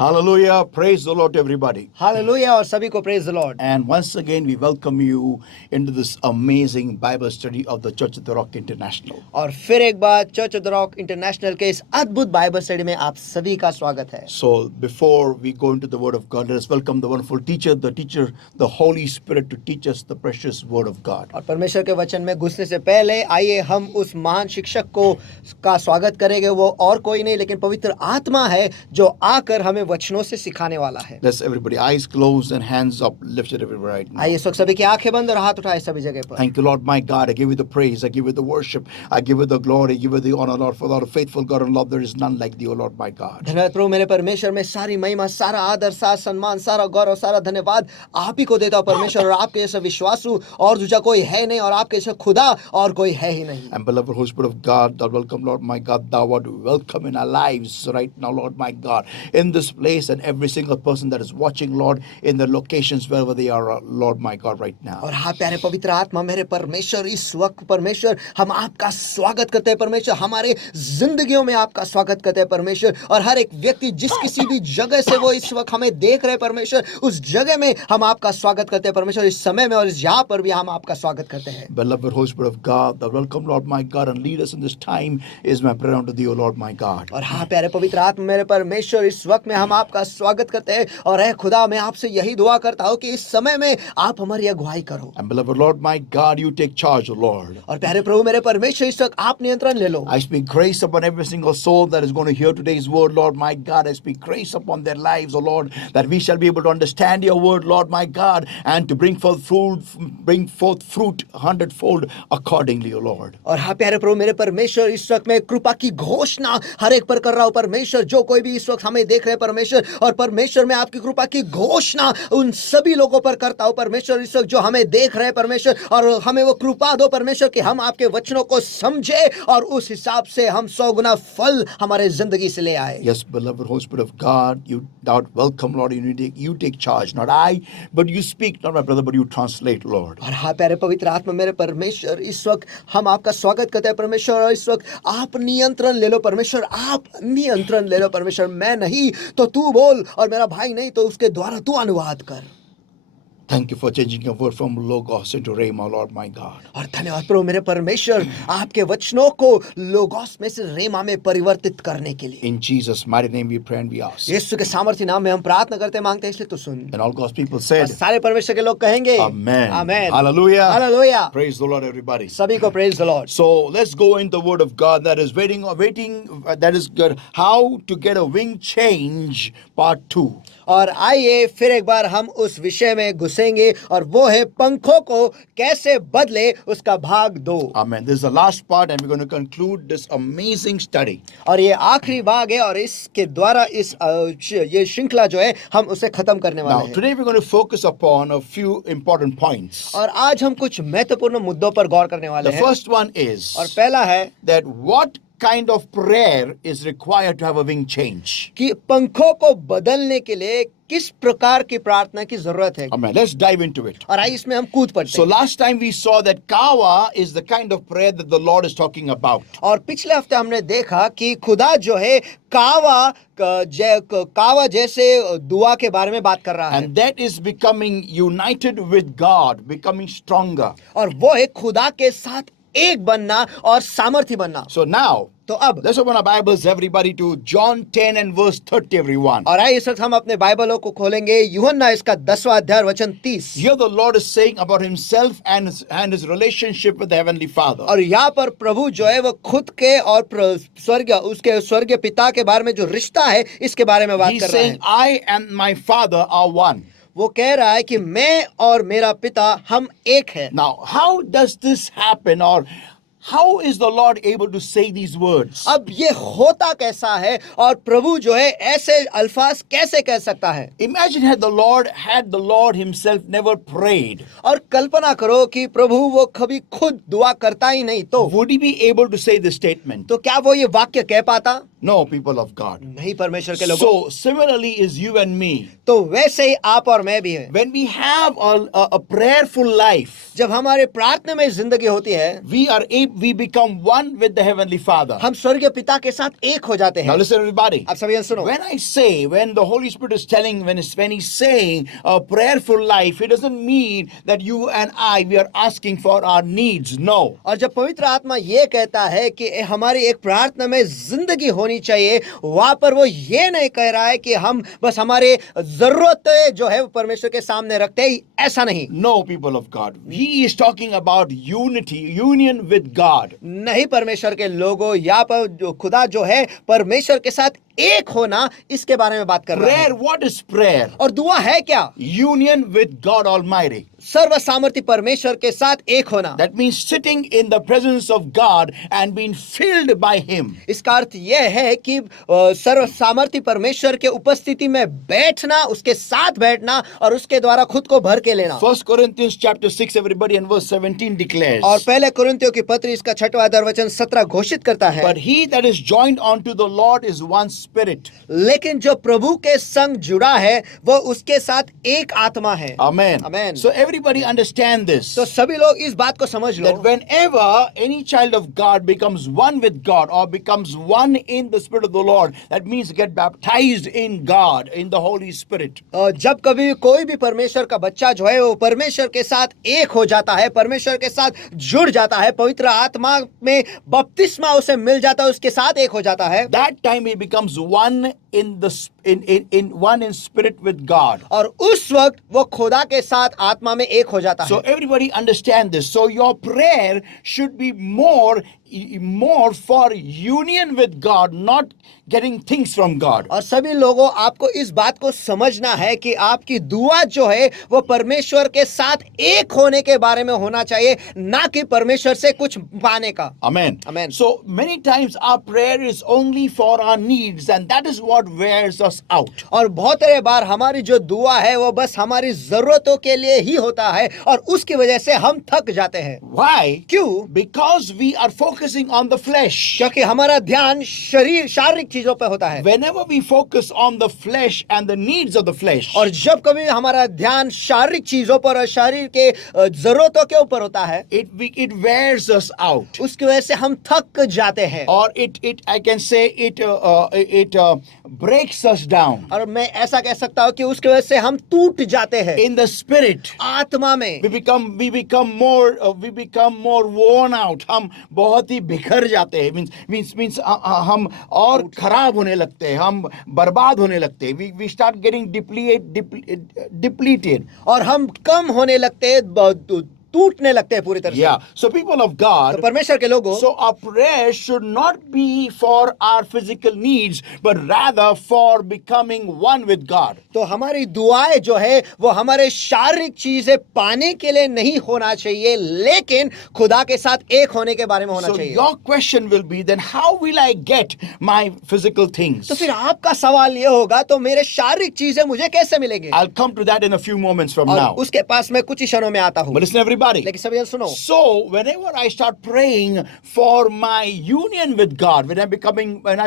Hallelujah. Praise the Lord, everybody. Hallelujah और सभी को praise the Lord. And once again, we welcome you into this amazing Bible study of the Church of the Rock International. और फिर एक बार Church of the Rock International के इस अद्भुत बाइबल स्टडी में आप सभी का स्वागत है। So, before we go into the Word of God, let us welcome the wonderful teacher, the Holy Spirit, to teach us the precious Word of God. और परमेश्वर के वचन में घुसने से पहले आइए हम उस महान शिक्षक को का स्वागत करेंगे। वो और कोई नहीं लेकिन पवित्र आत्मा है जो आकर हमें वचनों से सिखाने वाला है। Let's everybody, eyes closed and hands up, lifted everywhere right now. आइए इस वक्त सभी की आंखें बंद और हाथ उठाए सभी जगह पर। Thank you, Lord, my God. I give you the praise. I give you the worship. I give you the glory. I give you the honor, Lord, for Lord, faithful God and Lord, there is none like thee, O Lord, my God. धन्यवाद प्रभु मेरे परमेश्वर में सारी महिमा, सारा आदर, सारा सम्मान, सारा गौरव, सारा धन्यवाद आप ही को देता हूं परमेश्वर। और आपके जैसा विश्वासु और दूसरा कोई है नहीं और आपके जैसा खुदा और कोई है ही नहीं। And beloved Holy Spirit of God, thou welcome, Lord, my God, thou art welcome in our lives right now, Lord, my God, in this place and every single person that is watching, Lord, in the locations wherever they are, Lord, my God, right now. और हाँ प्यारे पवित्र आत्मा मेरे परमेश्वर, इस वक्त परमेश्वर हम आपका स्वागत करते हैं परमेश्वर। हमारे जिंदगियों में आपका स्वागत करते हैं परमेश्वर। और हर एक व्यक्ति जिस किसी भी जगह से वो इस वक्त हमें देख रहे हैं परमेश्वर, उस जगह में हम आपका स्वागत करते हैं परमेश्वर। इस समय में और इस यहाँ पर भी हम आपका स्वागत करते हैं। Beloved Holy Spirit of God, thou welcome, Lord, my God, and lead us in this time is my prayer unto thee, O Lord, my God. और हाँ प्यारे पवित्र आत्मा मेरे परमेश्वर, इस वक्त में हम आपका स्वागत करते हैं। और ऐ खुदा मैं आपसे यही दुआ करता हूँ कि इस समय में आप हमारी अगुवाई करो। And beloved Lord, my God, you take charge, O Lord. और प्यारे प्रभु मेरे परमेश्वर, इस वक्त आप नियंत्रण ले लो। I speak grace upon every single soul that is going to hear today's word, Lord, my God. I speak grace upon their lives, O Lord, that we shall be able to understand your word, Lord, my God, and to bring forth fruit 100-fold accordingly, O Lord. और हाँ प्यारे प्रभु मेरे परमेश्वर, इस वक्त मैं कृपा की घोषणा हर एक पर कर रहा हूँ परमेश्वर। जो कोई भी इस वक्त हमें देख रहे हैं परमेश्वर, और परमेश्वर मैं आपकी कृपा की घोषणा उन सभी लोगों पर करता हूँ परमेश्वर, इस वक्त जो हमें देख रहे हैं परमेश्वर। और हमें वो कृपा दो परमेश्वर कि हम आपके वचनों को समझे और उस हिसाब से हम 100 गुना फल हमारे जिंदगी से ले आए। Yes, beloved Holy Spirit of God, you thou welcome, Lord. You take charge, not I, but you speak, not my brother, but you translate, Lord. और हाँ प्यारे पवित्र आत्मा मेरे परमेश्वर, इस वक्त हम आपका स्वागत करते हैं परमेश्वर। और इस वक्त आप नियंत्रण ले लो परमेश्वर, आप नियंत्रण ले लो परमेश्वर। मैं नहीं तो तू बोल, और मेरा भाई नहीं तो उसके द्वारा तू अनुवाद कर। Thank you for changing your word from Logos into Rhema, Lord, my God. और धन्यवाद प्रभु मेरे परमेश्वर, आपके वचनों को लोगोस में से रेमा में परिवर्तित करने के लिए। In Jesus' mighty name we pray and we ask. यीशु के सामर्थी नाम में हम प्रार्थना करते हैं, मांगते हैं, इसलिए तो सुन। And all God's people और said, सारे परमेश्वर के लोग कहेंगे Amen. Amen. Hallelujah. Hallelujah. Praise the Lord, everybody. सभी को praise the Lord. So let's go in the Word of God that is that is good. How to get a wing change, part 2. और आइए फिर एक बार हम उस विषय में घुसेंगे, और वो है पंखों को कैसे बदले, उसका भाग 2। Amen. This is the last part, and we're going to conclude this amazing study. और ये आखिरी भाग है, और इसके द्वारा ये श्रृंखला जो है हम उसे खत्म करने Now, वाले हैं। today we're going to focus upon a few important points. और आज हम कुछ महत्वपूर्ण मुद्दों पर गौर करने वाले The हैं। first one is और पहला है that what kind of prayer is required to have a wing change. कि पंखों को बदलने के लिए किस प्रकार की प्रार्थना की जरूरत है। Amen. Let's dive into it. और आइए इसमें हम कूद पड़ते So हैं। last time we saw that kawa is the kind of prayer that the Lord is talking about. और पिछले हफ्ते हमने देखा कि खुदा जो है कावा जैसे दुआ के बारे में बात कर रहा है। And that is becoming united with God, becoming stronger. और वो है खुदा के साथ एक बनना और सामर्थी बनना। So now, तो अब let's open our Bibles, everybody, to John 10 and verse 30, everyone. और आइए इस वक्त हम अपने बाइबलों को खोलेंगे यूहन्ना इसका 10वां अध्याय वचन 30। Here the Lord is saying about himself and his relationship with the Heavenly Father. और यहाँ पर प्रभु जो है वो खुद के और उसके स्वर्गीय पिता के बारे में जो रिश्ता है इसके बारे में बात He's कर रहा saying, है। I and my Father are one. वो कह रहा है कि मैं और मेरा पिता हम एक है। Now, how does this happen, or how is the Lord able to say these words? अब ये होता कैसा है, और प्रभु जो है ऐसे अल्फाज कैसे कह सकता है। Imagine had the Lord himself never prayed. और कल्पना करो कि प्रभु वो कभी खुद दुआ करता ही नहीं, तो Would he be able to say this statement? क्या वो ये वाक्य कह पाता? No, people of God. नहीं परमेश्वर के लोगों। So, similarly is you and me. तो वैसे ही आप और मैं भी हैं। When we have a prayerful life, जब हमारे प्रार्थना में जिंदगी होती है, we become one with the Heavenly Father. हम स्वर्गीय पिता के साथ एक हो जाते Now हैं। listen everybody. आप सभी सुनो। When the Holy Spirit is telling, when he's saying a prayerful life, it doesn't mean that you and I, we are asking for our needs. No. और जब पवित्र आत्मा ये कहता है कि हमारी एक प्रार्थना में जिंदगी होनी चाहिए, वहां पर वो ये नहीं कह रहा है कि हम बस हमारे जरूरतें जो है वो परमेश्वर के सामने रखते हैं, ऐसा नहीं। No, people of God. He is talking about union with God. नहीं परमेश्वर के लोगों, यहाँ पर जो खुदा जो है परमेश्वर के साथ एक होना, इसके बारे में बात कर रहा है। Prayer, what is prayer? और दुआ है क्या? Union with God Almighty. सर्व सामर्थी परमेश्वर के साथ एक होना। That means sitting in the presence of God and being filled by Him. इसका अर्थ यह है कि सर्व सामर्थी परमेश्वर के उपस्थिति में बैठना, उसके साथ बैठना और उसके द्वारा खुद को भर के लेना। 1 Corinthians chapter 6, everybody, and verse 17 declares. और पहले कुरिन्थियों की पत्री इसका 6वां अध्याय वचन 17 घोषित करता है। But he that is joined unto the Lord is one spirit. लेकिन जो प्रभु के संग जुड़ा है वो उसके साथ एक आत्मा है। Amen. Amen. So everybody understand this. तो सभी लोग इस बात को समझ लो That whenever any child of God becomes one with God or becomes one in the Spirit of the Lord, that means get baptized in God, in the Holy Spirit. जब कभी कोई भी परमेश्वर का बच्चा जो है वो परमेश्वर के साथ एक हो जाता है, परमेश्वर के साथ जुड़ जाता है, पवित्र आत्मा में बपतिस्मा उसे मिल जाता है, उसके साथ एक हो जाता है। That time he becomes one in spirit with God. और उस वक्त वो खुदा के साथ आत्मा में एक हो जाता है। So everybody understand this. So your prayer should be more for union with God, not getting things from God. और सभी लोगों आपको इस बात को समझना है कि आपकी दुआ जो है वो परमेश्वर के साथ एक होने के बारे में होना चाहिए, ना कि परमेश्वर से कुछ पाने का। Amen. Amen. So many times our prayer is only for our needs, and that is what wears us out. और बहुत सारे बार हमारी जो दुआ है वो बस हमारी जरूरतों के लिए ही होता है और उसकी वजह से हम थक जाते हैं। Why? क्यों? Because we are focusing on the flesh. क्योंकि हमारा ध्यान शारीरिक चीजों पे होता है। Whenever we focus on the flesh and the needs of the flesh, और जब कभी हमारा ध्यान शारीरिक चीजों पर और शरीर के जरूरतों के ऊपर होता है, it wears us out. उसकी वजह से हम थक जाते हैं। Or I can say it breaks us down. और मैं ऐसा कह सकता हूँ कि उसकी वजह से हम टूट जाते हैं। In the spirit, आत्मा में we become more worn out. हम बहुत ही बिखर जाते हैं। means हम और खराब होने लगते हैं, हम बर्बाद होने लगते हैं। we start getting depleted. और हम कम होने लगते हैं, टूटने लगते हैं पूरी तरह से। Yeah. So people of God, तो परमेश्वर के लोगों, so our prayer should not be for our physical needs, but rather for becoming one with God. तो हमारी दुआएं जो है वो हमारे शारीरिक चीजें पाने के लिए नहीं होना चाहिए, लेकिन खुदा के साथ एक होने के बारे में होना So चाहिए। your question will be, then how will I get my physical things? तो फिर आपका सवाल ये होगा, तो मेरे शारीरिक चीजें मुझे कैसे मिलेंगे? I'll come to that in a few moments from और now. उसके पास मैं कुछ ही क्षणों में आता हूँ। But listen everybody. लेकिन सभी सुनो। So whenever I start praying for my union with God, when I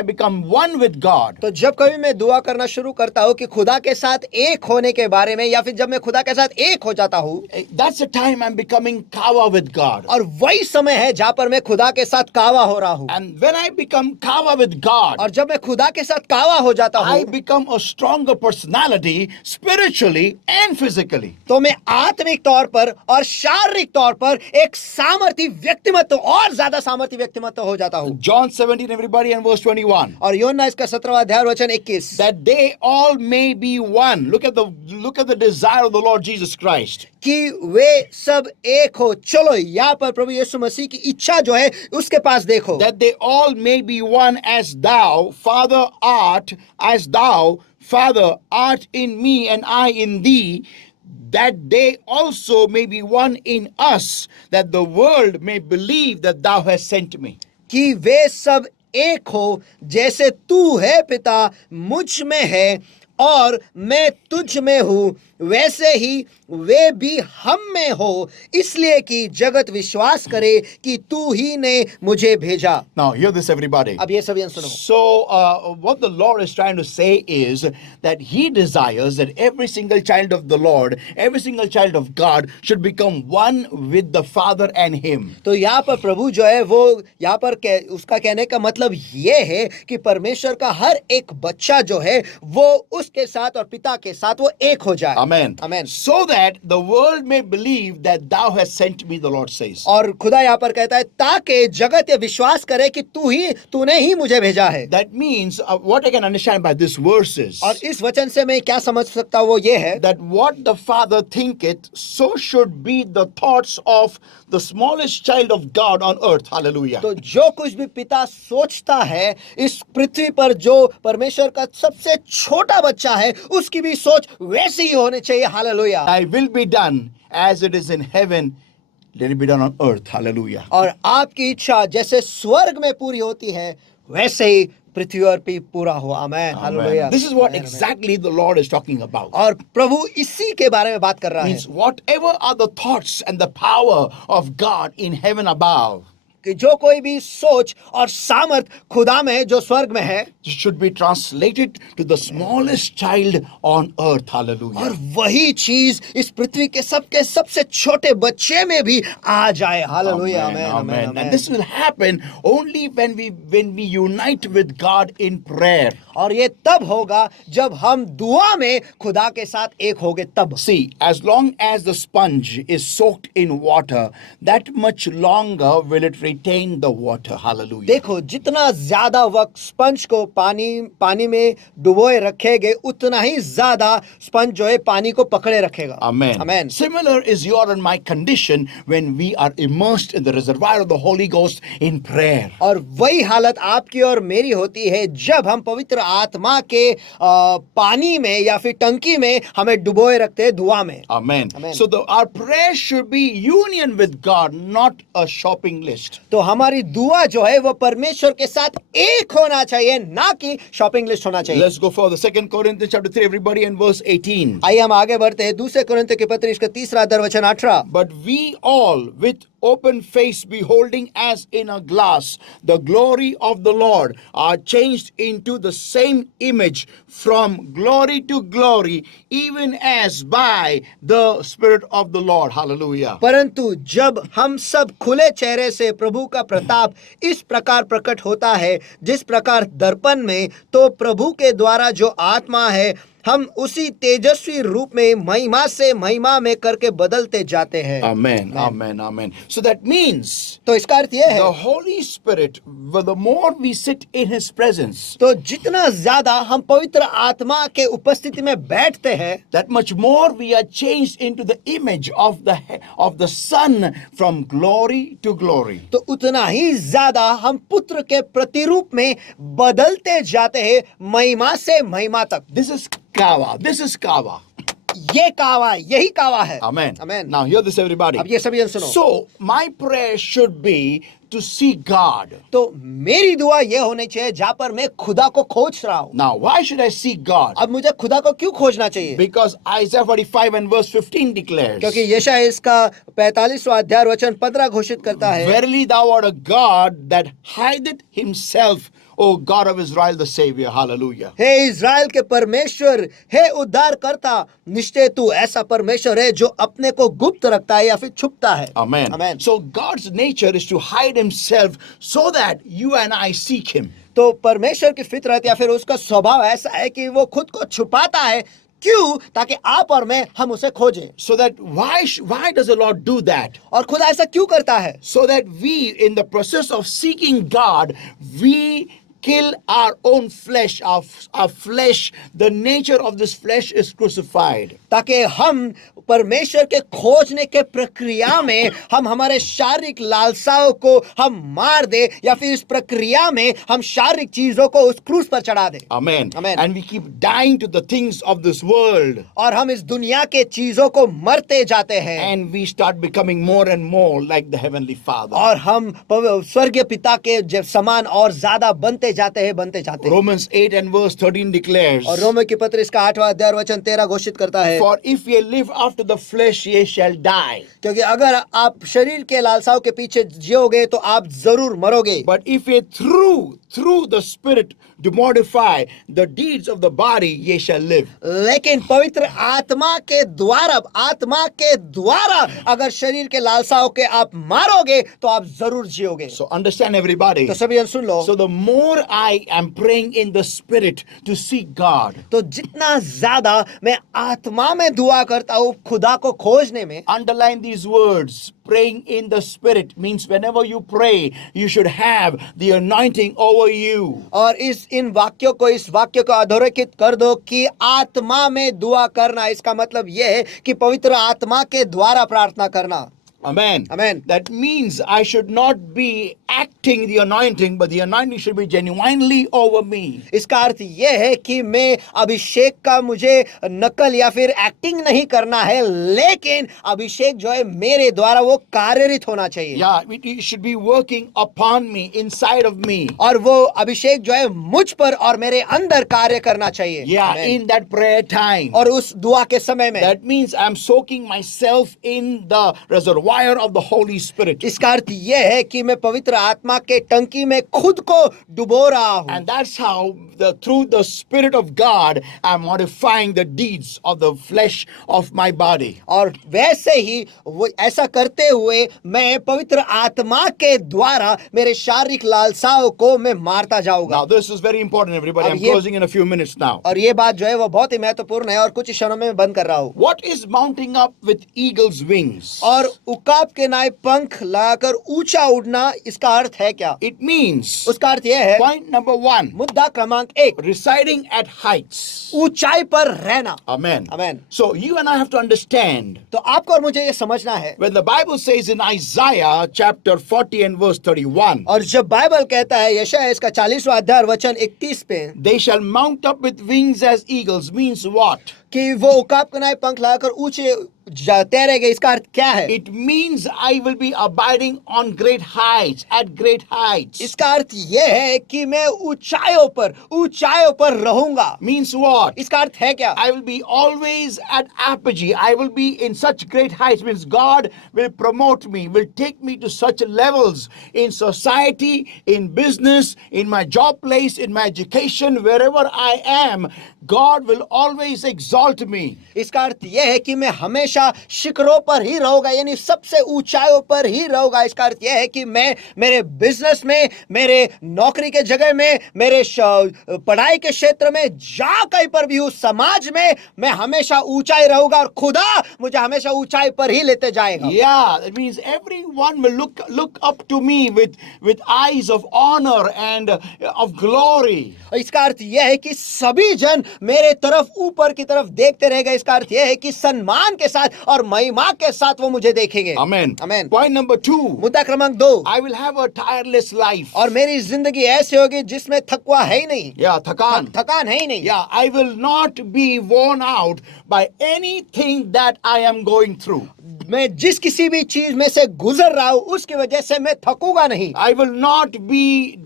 become one with God, तो जब कभी मैं दुआ करना शुरू करता हूँ कि खुदा के साथ एक होने के बारे में, या फिर जब मैं खुदा के साथ एक हो जाता हूँ, that's the time I'm becoming kawa with God. और वही समय है जहाँ पर मैं खुदा के साथ कावा हो रहा हूँ। And when I become kawa with God, और जब मैं खुदा के साथ कावा हो जाता I हूँ, become a stronger personality spiritually and physically. तो मैं आत्मिक तौर पर और शारीरिक तौर पर एक सामर्थी व्यक्तिमत्व, और ज्यादा सामर्थी व्यक्तिमत्व हो जाता हूँ। John 17, everybody, and verse 21. और यूहन्ना इसका 17वां अध्याय वचन 21, That they all may be one. Look at the desire of the Lord Jesus Christ. कि वे सब एक हो। चलो यहाँ पर प्रभु यीशु मसीह की इच्छा जो है उसके पास देखो। That they all may be one as thou, Father, art in me and I in thee, that they also may be one in us, that the world may believe that thou hast sent me. कि वे सब एक हो, जैसे तू है पिता मुझ में है और मैं तुझ में हूँ, वैसे ही वे भी हम में हो, इसलिए कि जगत विश्वास करे कि तू ही ने मुझे भेजा। Now, hear this, everybody. अब ये सभी सुनो। So, what the Lord is trying to say is that He desires that every single child of the Lord, every single child of God should become one with the Father and Him. तो यहाँ पर प्रभु जो है वो यहाँ पर उसका कहने का मतलब ये है कि परमेश्वर का हर एक बच्चा जो है वो उसके साथ और पिता के साथ वो एक हो जाए। Amen. Amen. So that the world may believe that Thou hast sent me, the Lord says. और खुदा यहाँ पर कहता है ताकि जगत ये विश्वास करे कि तूने ही मुझे भेजा है। That means what I can understand by this verse is और इस वचन से मैं क्या समझ सकता हूँ वो ये है that what the Father thinketh, so should be the thoughts of the smallest child of God on earth. Hallelujah. तो जो कुछ भी पिता सोचता है इस पृथ्वी पर, जो परमेश्वर का सबसे छोटा बच्चा है, उसकी भी सोच वैसी ही होनी चाहिए। Hallelujah. Thy will be done as it is in heaven, let it be done on earth. Hallelujah. और आपकी इच्छा जैसे स्वर्ग में पूरी होती है वैसे ही पृथ्वी पर भी पूरा हो। Amen. Hallelujah. Amen. This is what amen, amen. exactly the Lord is talking about. और प्रभु इसी के बारे में बात कर रहा है Means whatever are the thoughts and the power of God in heaven above कि जो कोई भी सोच और सामर्थ खुदा में जो स्वर्ग में है should be translated to the smallest child on earth. और Hallelujah. वही चीज इस पृथ्वी के सबसे छोटे बच्चे में भी आ जाए। Hallelujah. Amen, amen, amen, amen. Amen. And this will happen only when we unite with God in prayer. और ये तब होगा जब हम दुआ में खुदा के साथ एक होंगे तब। See, as long as the sponge is soaked in water, that much longer will it retain the water. Hallelujah. देखो जितना ज्यादा वक्त स्पंज को पानी में डुबोए रखेंगे उतना ही ज्यादा स्पंज जो है पानी को पकड़े रखेगा। Amen. Amen. Similar is your and my condition when we are immersed in the reservoir of the Holy Ghost in prayer. और वही हालत आपकी और मेरी होती है जब हम पवित्र आत्मा के पानी में या फिर टंकी में हमें डुबोए रखते हैं दुआ में। Amen. Amen. So our prayer should be union with God, not a shopping list. तो हमारी दुआ जो है वो परमेश्वर के साथ एक होना चाहिए, ना कि शॉपिंग लिस्ट होना चाहिए। Let's go for the 2 Corinthians chapter 3, everybody, and verse 18. आइए हम आगे बढ़ते हैं। दूसरे कोरिन्थियों के पत्र इसका 3 अध्याय वचन 18। But we all with open face beholding as in a glass the glory of the Lord are changed into the same image from glory to glory, even as by the Spirit of the Lord. Hallelujah. परंतु जब हम सब खुले चेहरे से प्रभु का प्रताप इस प्रकार प्रकट होता है जिस प्रकार दर्पण में, तो प्रभु के द्वारा जो आत्मा है हम उसी तेजस्वी रूप में महिमा से महिमा में करके बदलते जाते हैं। Amen. Amen. Amen. So that means तो इसका अर्थ यह है the Holy Spirit, the more we sit in His presence, तो जितना ज्यादा हम पवित्र आत्मा के उपस्थिति में बैठते हैं that much more we are changed into the image of the Son from glory to glory. तो उतना ही ज्यादा हम पुत्र के प्रतिरूप में बदलते जाते हैं महिमा से महिमा तक। This is Kawa. This is Kawa. ये कावा, यही कावा है। Amen. Amen. Now hear this, everybody. अब ये सभी जन सुनो। So my prayer should be to see God. तो मेरी दुआ ये होनी चाहिए जहां पर मैं खुदा को खोज रहा हूं। Now, why should I seek God? अब मुझे खुदा को क्यों खोजना चाहिए? Because Isaiah 45 and verse 15 declares, क्योंकि यशायाह इसका 45वां अध्याय वचन 15 घोषित करता है, Verily thou art a God that hideth himself, O God of Israel the Savior. Hallelujah. हे इज़राइल के परमेश्वर, हे उद्धार करता, निश्चय तू ऐसा परमेश्वर है जो अपने को गुप्त रखता है या फिर छुपता है। Amen. Amen. So God's nature is to hide himself so that you and I seek him. तो परमेश्वर की फितरत या फिर उसका स्वभाव ऐसा है कि वो खुद को छुपाता है। क्यों? ताकि आप और मैं हम उसे खोजें। So that why does the Lord do that? और खुदा ऐसा क्यों करता है? So that we, in the process of seeking God, we kill our own flesh. Our flesh, the nature of this flesh is crucified. ताकि हम परमेश्वर के खोजने के प्रक्रिया में हम हमारे शारीरिक लालसाओं को हम मार दे, या फिर इस प्रक्रिया में हम शारीरिक चीजों को उस क्रूस पर चढ़ा दे। Amen. Amen. And we keep dying to the things of this world. और हम इस दुनिया के चीजों को मरते जाते हैं, And we start becoming more and more like the Heavenly Father. और हम स्वर्गीय पिता के समान और ज्यादा बनते जाते हैं। Romans 8 and verse 13 declares, और रोमियो की पत्री इसका 8वां अध्याय वचन 13 घोषित करता है, For if ye live after the flesh, ye shall die. क्योंकि अगर आप शरीर के लालसाओं के पीछे जियोगे तो आप जरूर मरोगे। But if ye through the Spirit do modify the deeds of the body, ye shall live. लेकिन पवित्र आत्मा के द्वारा अगर शरीर के लालसाओं के आप मारोगे तो आप जरूर जियोगे। So understand everybody. तो सभी सुन लो। So the more I am praying in the Spirit to seek God, तो जितना ज्यादा मैं आत्मा में दुआ करता हूँ खुदा को खोजने में, underline these words. Praying in the Spirit means whenever you pray, you should have the anointing over you. और इस वाक्य को अधोरेखित कर दो कि आत्मा में दुआ करना, इसका मतलब यह है कि पवित्र आत्मा के द्वारा प्रार्थना करना। Amen. Amen. That means I should not be acting the anointing, but the anointing should be genuinely over me. इसका अर्थ यह है कि मैं अभिषेक का मुझे नकल या फिर एक्टिंग नहीं करना है, लेकिन अभिषेक जो है मेरे द्वारा वो कार्यरत होना चाहिए। Yeah, it should be working upon me, inside of me. और वो अभिषेक जो है मुझ पर और मेरे अंदर कार्य करना चाहिए। Yeah, Amen. in that prayer time. और उस दुआ के समय में That means I'm soaking myself in the reservoir of the Holy Spirit. इसका अर्थ यह है कि मैं पवित्र आत्मा के टंकी में खुद को डुबो रहा हूँ। And that's how through the Spirit of God I'm modifying the deeds of the flesh of my body. और वैसे ही वो ऐसा करते हुए मैं पवित्र आत्मा के द्वारा मेरे शारीरिक लालसाओं को मैं मारता जाऊंगा। Now this is very important, everybody. I'm closing in a few minutes now. और ये बात जो है वो बहुत ही महत्वपूर्ण है और कुछ क्षणों में मैं बंद कर रहा हूँ। What is mounting up with eagle's wings? और उकाब के नाई पंख लगाकर ऊंचा उड़ना, इसका अर्थ है क्या? It means, उसका अर्थ यह है, point number 1, मुद्दा क्रमांक 1, residing at heights. ऊंचाई पर रहना। Amen. Amen. So you and I have to understand, तो आपको और मुझे ये समझना है, when the Bible says in Isaiah chapter 40 and verse 31, और जब बाइबल कहता है यशायाह इसका 40वां अध्याय वचन 31 पे, they shall mount up with wings as eagles, means what? कि वो उकाब के नाई पंख लगाकर ऊंचे तैरेंगे, इसका अर्थ क्या है? It means I will be abiding on great heights, at great heights. इसका अर्थ यह है कि मैं ऊंचाइयों पर रहूंगा। Means what? इसका अर्थ है क्या? I will be always at apogee. I will be in such great heights. Means God will promote me, will take me to such levels in society, in business, in my job place, in my education, wherever I am. God will always exalt me. इसका अर्थ यह है कि मैं हमेशा शिखरों पर ही रहूंगा, यानी सबसे ऊंचाइयों पर ही रहूंगा। इसका अर्थ यह है कि मैं मेरे बिजनेस में, मेरे नौकरी के जगह में, मेरे पढ़ाई के क्षेत्र में, जहां कहीं पर भी हूं, समाज में मैं हमेशा ऊंचाई रहूंगा और खुदा मुझे हमेशा ऊंचाई पर ही लेते जाएगा। Yeah, that means everyone will look up to me with eyes of honor and of glory. इसका अर्थ यह है कि सभी जन मेरे तरफ ऊपर की तरफ देखते रहेगा। इसका अर्थ यह है कि सम्मान के साथ और महिमा के साथ वो मुझे देखेंगे। Amen. Amen. Point number 2. मुद्दा क्रमांक 2, I will have a tireless life. और मेरी जिंदगी ऐसी होगी जिसमें थकवा है ही नहीं। Yeah, थकान है ही नहीं। Yeah, I will not be worn out by anything that I am going through. मैं जिस किसी भी चीज में से गुजर रहा हूं उसकी वजह से मैं थकूंगा नहीं। I will not be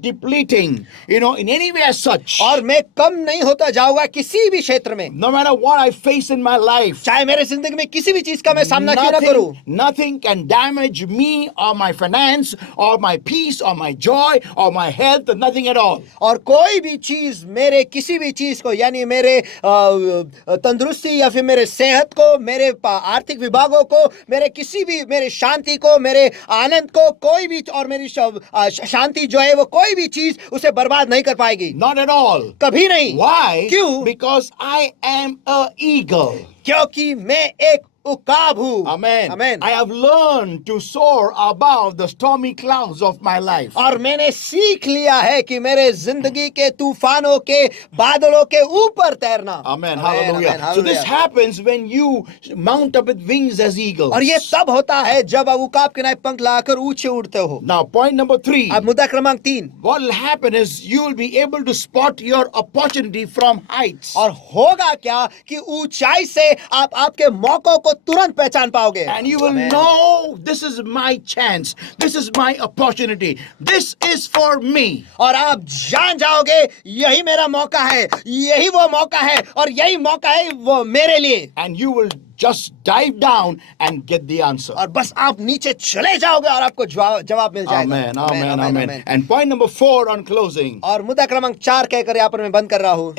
depleting, in any way as such. और मैं कम नहीं होता जाऊंगा किसी भी क्षेत्र में, No matter what I face in my life, चाहे मेरे जिंदगी में किसी भी चीज का मैं सामना क्यों ना करूं। nothing can damage me or my finance or my peace or my joy or my health, nothing at all. और कोई भी चीज मेरे किसी भी चीज को, यानी मेरे तंदुरुस्ती या फिर मेरे सेहत को, मेरे आर्थिक विभागों को, मेरे शांति को, मेरे आनंद को, कोई भी, और मेरी शांति जो है वो कोई भी चीज उसे बर्बाद नहीं कर पाएगी। Not at all. कभी नहीं। Why? क्यों? Because I am an eagle. क्योंकि मैं एक उकाब हूँ। Amen. Amen. I have learned to soar above the stormy clouds of my life. और मैंने सीख लिया है कि मेरे जिंदगी के तूफानों के बादलों के ऊपर तैरना। Amen. Amen, Hallelujah. amen, So this hallelujah. happens when you mount up with wings as eagles. और ये तब होता है जब आप उकाब के नाय पंख लगाकर ऊंचे उड़ते हो। Now, point number 3. अब मुद्दा क्रमांक 3, What will happen is you will be able to spot your opportunity from heights. और होगा क्या कि ऊंचाई से आप आपके मौकों को तुरंत पहचान पाओगे। And you will Amen. know, this is my chance. This is my opportunity. This is for me. और आप जान जाओगे यही मेरा मौका है, यही वो मौका है और यही मौका है वो मेरे लिए। And you will just dive down and get the answer. और बस आप नीचे चले जाओगे और आपको जवाब मिल जाएगा। Amen, amen, amen. And point number 4 on closing. और मुद्दा क्रमांक 4 कहकर यहाँ पर मैं बंद कर रहा हूँ।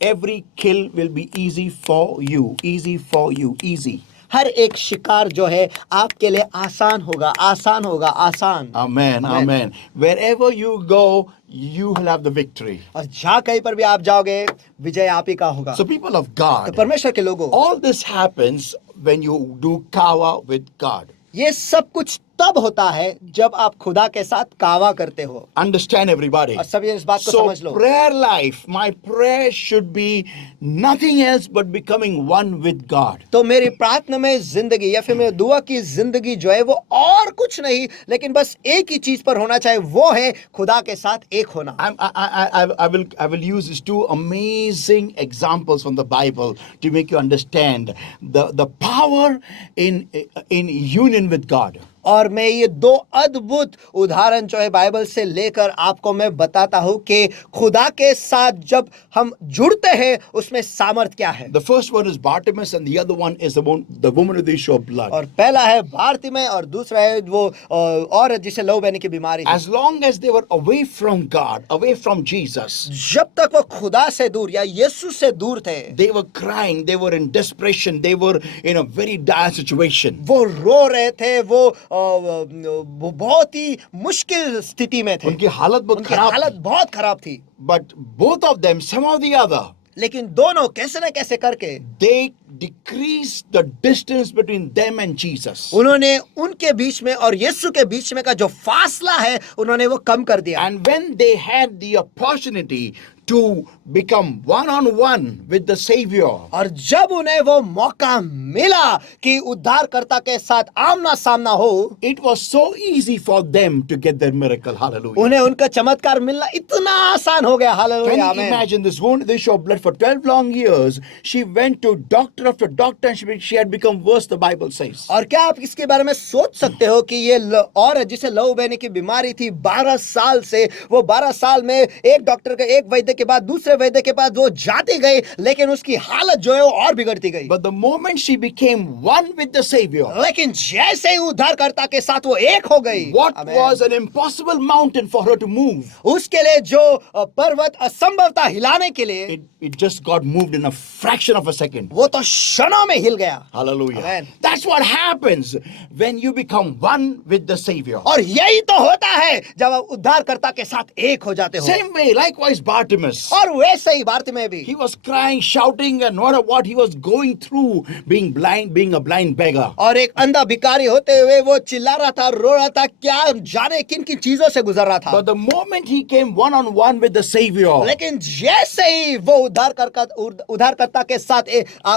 Every kill will be easy for you. Easy for you. Easy. हर एक शिकार जो है आपके लिए आसान होगा, आसान होगा, आसान। Amen, amen. Wherever you go, you will have the victory. और जहाँ कहीं पर भी आप जाओगे विजय आप ही का होगा। So people of तो God, परमेश्वर के लोगों, all this happens when you do kawa with God. ये सब कुछ तब होता है जब आप खुदा के साथ कावा करते हो। Understand everybody. और सभी इस बात को So समझ लो। prayer life, my prayer should be nothing else but becoming one with God. तो मेरी प्रार्थना में जिंदगी या फिर मेरी दुआ की जिंदगी जो है वो और कुछ नहीं लेकिन बस एक ही चीज पर होना चाहिए, वो है खुदा के साथ एक होना। I will use these two amazing examples from the Bible to make you understand the power in union with God. और मैं ये दो अद्भुत उदाहरण जो है बाइबल से लेकर आपको मैं बताता हूँ कि खुदा के साथ जब हम जुड़ते हैं उसमें सामर्थ क्या है। The first one is Bartimaeus and the other one is the woman with the issue of blood. और पहला है बारतिमै और दूसरा है वो औरत जिसे लहू बहने की बीमारी थी। As long as they were away from God, away from Jesus, जब तक वो खुदा से दूर या यीशु से दूर थे, they were crying, they were in desperation, they were in a very dire situation. वो रो रहे थे, वो बहुत ही मुश्किल स्थिति में थे। उनकी हालत बहुत उनकी खराब हालत थी. बहुत खराब थी। But both of them, somehow or the other, लेकिन दोनों कैसे न कैसे करके they decreased the distance between them and Jesus. उन्होंने उनके बीच में और यीशु के बीच में का जो फासला है उन्होंने वो कम कर दिया। And when they had the opportunity to become one-on-one with the Savior, और जब उन्हें वो मौका मिला कि उद्धारकर्ता के साथ आमना सामना हो, it was so easy for them to get their miracle. Hallelujah. उन्हें उनका चमत्कार मिलना इतना आसान हो गया। Can हालेलुया, you आमीन। imagine this woman with the issue of blood for 12 long years? She went to doctor after doctor and she had become worse, the Bible says. और क्या आप इसके बारे में सोच सकते हो कि ये औरत जिसे लहू बहने की बीमारी थी 12 साल से, वो 12 साल में एक डॉक्टर के एक वैद्य के बाद दूसरे वैद्य के पास वो जाती गई लेकिन उसकी हालत जो है वो और बिगड़ती गई। But the moment she became one with the Savior, लेकिन जैसे ही उद्धारकर्ता के साथ वो एक हो गई, what आमीन। was an impossible mountain for her to move, उसके लिए जो पर्वत असंभव था हिलाने के लिए, it just got moved in a fraction of a second. वो तो क्षणों में हिल गया। Hallelujah. Amen. That's what happens when you become one with the Savior. और यही तो होता है जब आप उद्धारकर्ता के साथ एक हो जाते हो। Same way, likewise, Bartimaeus. और वैसे ही भारत में भी He was crying, shouting, and what he was going through, being blind, being a blind beggar. और एक अंधा भिखारी होते हुए वो चिल्ला रहा था, रो रहा था, क्या जाने किन किन चीजों से गुजर रहा था। But the moment he came one-on-one with the Savior, लेकिन जैसे ही वो उद्धारकर्ता के साथ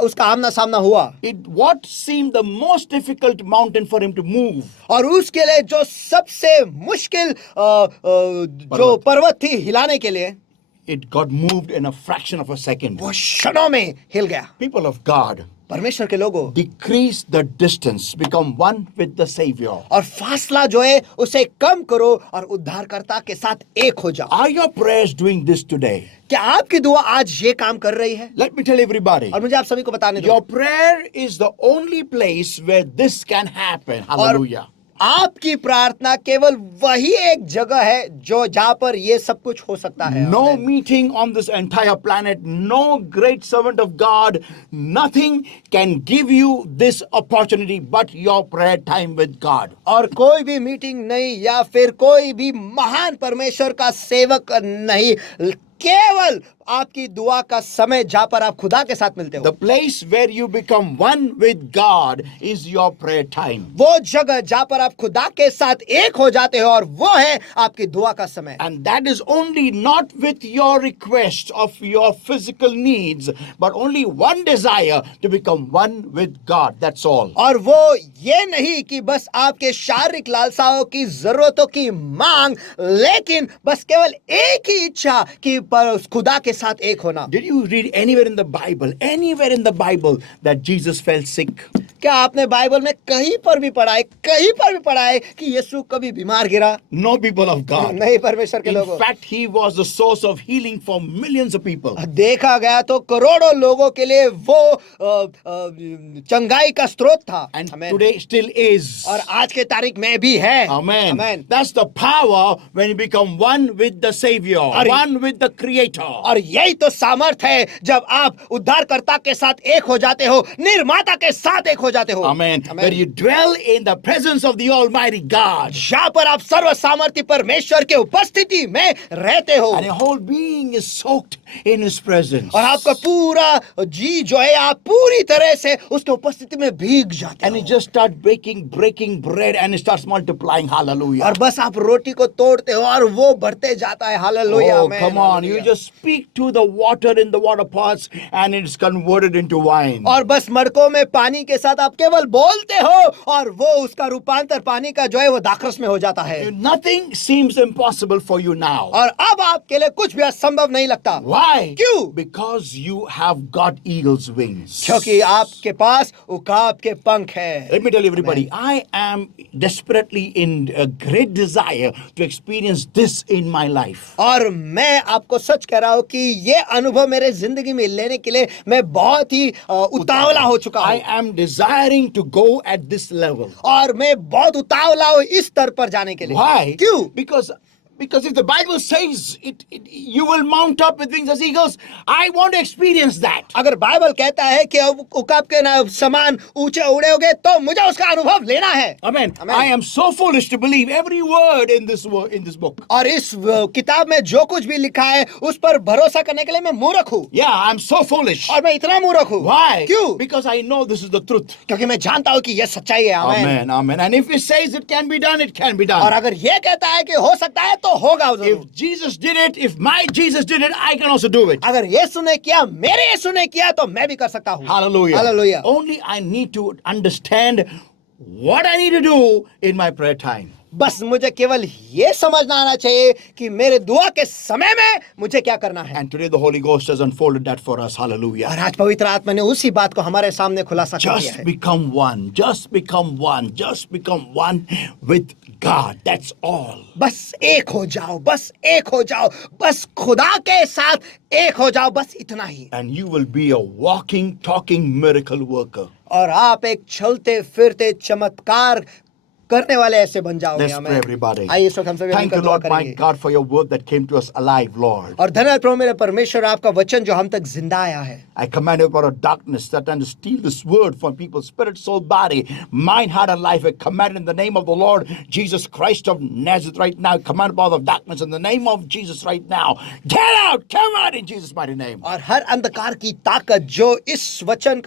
उसका आमना सामना हुआ, what seemed the most difficult mountain for him to move, और उसके लिए जो सबसे मुश्किल जो पर्वत थी हिलाने के लिए, it got moved in a fraction of a second. वो क्षणों में हिल गया। People of God, परमेश्वर के लोगों, decrease the distance, become one with the Savior. और फासला जो है उसे कम करो और उद्धारकर्ता के साथ एक हो जाओ। Are your prayers doing this today? क्या आपकी दुआ आज ये काम कर रही है? Let me tell everybody, और मुझे आप सभी को बताने दो, your prayer is the only place where this can happen. Hallelujah. आपकी प्रार्थना केवल वही एक जगह है जो जहां पर ये सब कुछ हो सकता है। No आमीन। meeting on this entire planet, no great servant of God, nothing can give you this opportunity but your prayer time with God. और कोई भी मीटिंग नहीं या फिर कोई भी महान परमेश्वर का सेवक नहीं, केवल आपकी दुआ का समय जहां पर आप खुदा के साथ मिलते The हो, place where you become one with God is your prayer time. वो जगह जहां पर आप खुदा के साथ एक हो जाते हो, और वो है आपकी दुआ का समय। And that is only not with your request of your physical needs, but only one desire to become one with God. That's all. और वो ये नहीं कि बस आपके शारीरिक लालसाओं की जरूरतों की मांग, लेकिन बस केवल एक ही इच्छा कि पर उस खुदा के साथ एक होना। Did you read anywhere in the Bible that Jesus felt sick? क्या आपने बाइबल में कहीं पर भी पढ़ा है कि यीशु कभी बीमार गिरा? No, people of God. नहीं, परमेश्वर के In लोगों। fact, he was the source of healing for millions of people. देखा गया तो करोड़ों लोगों के लिए वो चंगाई का स्रोत था। And Amen. today still is. और आज के तारीख में भी है। Amen. Amen. That's the power when you become one with the Savior, और- one with the Creator. और यही तो सामर्थ है जब आप उद्धारकर्ता के साथ एक हो जाते हो, निर्माता के साथ एक हो जाते हो। Amen. Where you dwell in the presence of the Almighty God. जहाँ पर आप सर्व सामर्थ्य परमेश्वर के उपस्थिति में रहते हो, And your whole being is soaked in His presence. और आपका पूरा जी जो है, आप पूरी तरह से उसके उपस्थिति में भीग जाते And you हो। just start breaking bread and it starts multiplying. Hallelujah. और बस आप रोटी को तोड़ते हो और वो बढ़ते जाता है। Hallelujah. Oh, amen, come on. You hallelujah. just speak to the water in the water pots and it's converted into wine. और बस मटकों में पानी के साथ आप केवल बोलते हो और वो उसका रूपांतर पानी का जो है वो दाखरस में हो जाता है। Nothing seems impossible for you now. और अब आपके लिए कुछ भी असंभव नहीं लगता। Why? क्यों? Because you have got eagle's wings. क्योंकि आपके पास उकाब के पंख है। Let me tell everybody, I am desperately in a great desire to experience this in my life. और मैं आपको सच कह रहा हूं कि ये अनुभव मेरे जिंदगी में लेने के लिए मैं बहुत ही उतावला हो चुका I हूं। am desiring to go at this level. और मैं बहुत उतावला हूं इस स्तर पर जाने के लिए। Why? क्यों? Because if the Bible says you will mount up with wings as eagles, I want to experience that. अगर बाइबल कहता है कि अब उकाब के समान ऊंचे उड़ोगे तो मुझे उसका अनुभव लेना है। Amen. Amen. I am so foolish to believe every word in this book. और इस किताब में जो कुछ भी लिखा है उस पर भरोसा करने के लिए मैं मूर्ख हूँ। Yeah, I'm so foolish. और मैं इतना मूर्ख हूँ। Why? क्यों? Because I know this is the truth. क्योंकि मैं जानता हूँ कि यह सच्चाई है। आमीन। Amen. Amen. And if it says it can be done, it can be और done. अगर ये कहता है कि हो सकता है तो होगा जरूर। If Jesus did it, if my Jesus did it, I can also do it. अगर यीशु ने किया, मेरे यीशु ने किया, तो मैं भी कर सकता हूँ। Hallelujah. Hallelujah. Only I need to understand what I need to do in my prayer time. बस मुझे केवल ये समझना आना चाहिए कि मेरे दुआ के समय में मुझे क्या करना है। And today the Holy Ghost has unfolded that for us. Hallelujah. और आज पवित्र आत्मा ने उसी बात को हमारे सामने खुलासा कर दिया Just है। become one. Just become one. Just become one with God. That's all. बस एक हो जाओ, बस एक हो जाओ, बस खुदा के साथ एक हो जाओ, बस इतना ही। And you will be a walking, talking miracle worker. और आप एक चलते फिरते चमत्कार करने वाले ऐसे बन जाओगे। Let's pray, everybody. आइए इस वक्त हम सभी Thank मिलकर you, दुआ Lord, my करेंगे। God, for your word that came to us alive, Lord. और धन्यवाद प्रभु मेरे परमेश्वर, आपका वचन जो हम तक जिंदा आया है। I command you, of darkness, Satan, to steal this word from people's spirit, soul, body, mind, heart, and life. I command in the name of the Lord Jesus Christ of Nazareth right now. Command power of darkness in the name of Jesus right now. Get out! Come out in Jesus' mighty name. और हर अंधकार की ताकत जो इस वचन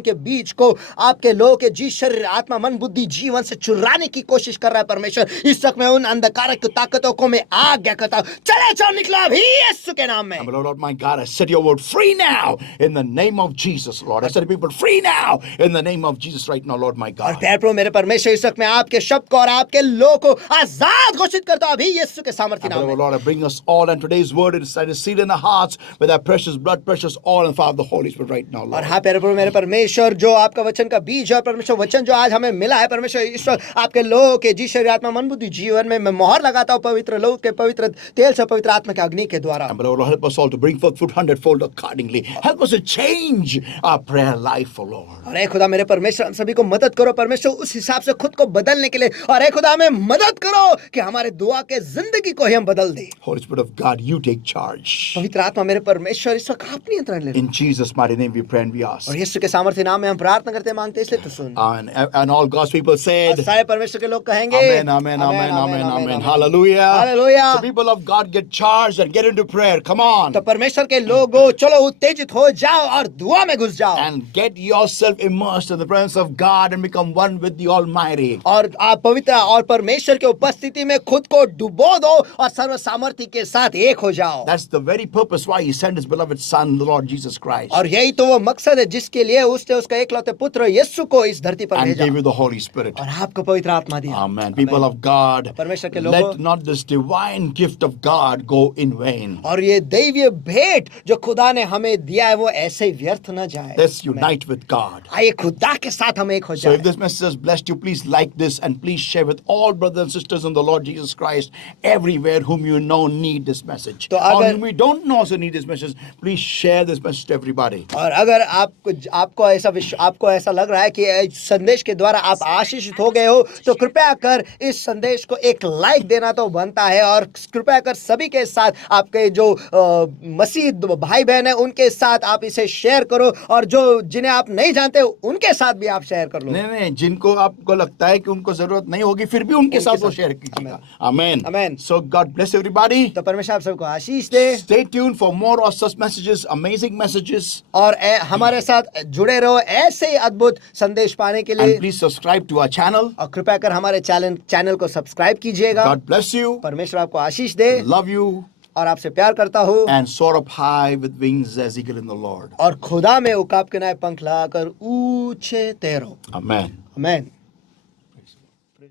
के बीच को आपके लोगों के जी, शरीर, आत्मा, मन, बुद्धि, जीवन से चुराने की कोशिश कर रहा है परमेश्वर, इस वक्त मैं उन अंधकार की ताकतों को मैं आज्ञा करता हूं, चले जाओ, निकलो अभी यीशु के नाम में। And Lord my God, I set your word free now in the name of Jesus, Lord. I set people free now in the name of Jesus right now, Lord my और God. प्यारे प्रभु मेरे परमेश्वर, इस वक्त मैं आपके शब्द को और आपके लोगों को आजाद घोषित करता हूं अभी यीशु के सामर्थ्य And नाम में। Lord, I bring us all, and today's word is sealed in the hearts with that precious blood, precious oil, and fire of the Holy Spirit right now, और Lord. हाँ प्यारे प्रभु मेरे परमेश्वर, जो आपका वचन का बीज है परमेश्वर, वचन जो आज हमें मिला है परमेश्वर, इस वक्त आपके लोगों के जी, शरीर, आत्मा, मन, बुद्धि, जीवन में मैं मोहर लगाता हूं पवित्र लोग के पवित्र तेल से, पवित्र आत्मा के अग्नि के द्वारा। And Lord, help us all to bring forth fruit hundredfold accordingly. Help us to change our prayer life, oh Lord. और ऐ खुदा मेरे परमेश्वर, हम सभी को मदद करो परमेश्वर उस हिसाब से खुद को बदलने के लिए, और ऐ खुदा हमें मदद करो कि हमारे दुआ के जिंदगी को ही हम बदल दें। Holy Spirit of God, you take charge. पवित्र आत्मा मेरे परमेश्वर, इस वक्त आप नियंत्रण ले लो। In Jesus' mighty name we pray and we ask. और यीशु के सामर्थ्य नाम में हम प्रार्थना करते मांगते, इसलिए तो सुन। And all God's people said, और सारे परमेश्वर के लोग कहेंगे Amen, amen, amen, amen, amen. Hallelujah. Hallelujah. So people of God, get charged and get into prayer. Come on. तो परमेश्वर के लोगों चलो उत्तेजित हो जाओ और दुआ में घुस जाओ And get yourself immersed in the presence of God and become one with the Almighty. और आप पवित्र और परमेश्वर के उपस्थिति में खुद को डुबो दो और सर्व सामर्थ्य के साथ एक हो जाओ That's the very purpose why He sent His beloved Son, the Lord Jesus Christ, और यही तो वो मकसद है जिसके लिए उसने उसका एकलौते पुत्र यीशु को इस धरती पर and भेजा gave you the Holy Spirit. और आपको पवित्र आत्मा दिया Amen. People of God, परमेश्वर के लोगों let not this divine gift of God go in vain. और ये दैवीय भेंट जो खुदा ने हमें दिया है वो ऐसे ही व्यर्थ न जाए Let's unite with God. आइए खुदा के साथ हम एक हो So if जाए this message has blessed you, please like this and please share with all brothers and sisters in the Lord Jesus Christ everywhere whom you know need this message. तो Or अगर- whom we don't know also need this message, please share this message to everybody. और अगर आपको ऐसा लग रहा है कि इस संदेश के द्वारा आप आशीषित हो गए हो तो कृपया कर इस संदेश को एक लाइक देना तो बनता है और कृपया कर सभी के साथ आपके जो मसीह भाई बहन है उनके साथ आप इसे शेयर करो और जो जिन्हें आप नहीं जानते उनके साथ भी आप शेयर कर लो नहीं, जिनको आपको लगता है कि उनको जरूरत नहीं होगी फिर भी उनके साथ वो शेयर कीजिएगा. Amen. Amen. So God bless everybody. तो परमेश्वर आप सबको आशीष दे Stay tuned for more of such messages, amazing messages. और हमारे साथ जुड़े रहो ऐसे ही अद्भुत संदेश पाने के And लिए please subscribe to our channel. और कृपया कर हमारे चैनल को सब्सक्राइब कीजिएगा God bless you. परमेश्वर आपको आशीष दे Love you. और आपसे प्यार करता हूँ And soar up high with wings as eagle in the Lord. और खुदा में उकाब के नए पंख लगाकर ऊंचे तैरो Amen. आमीन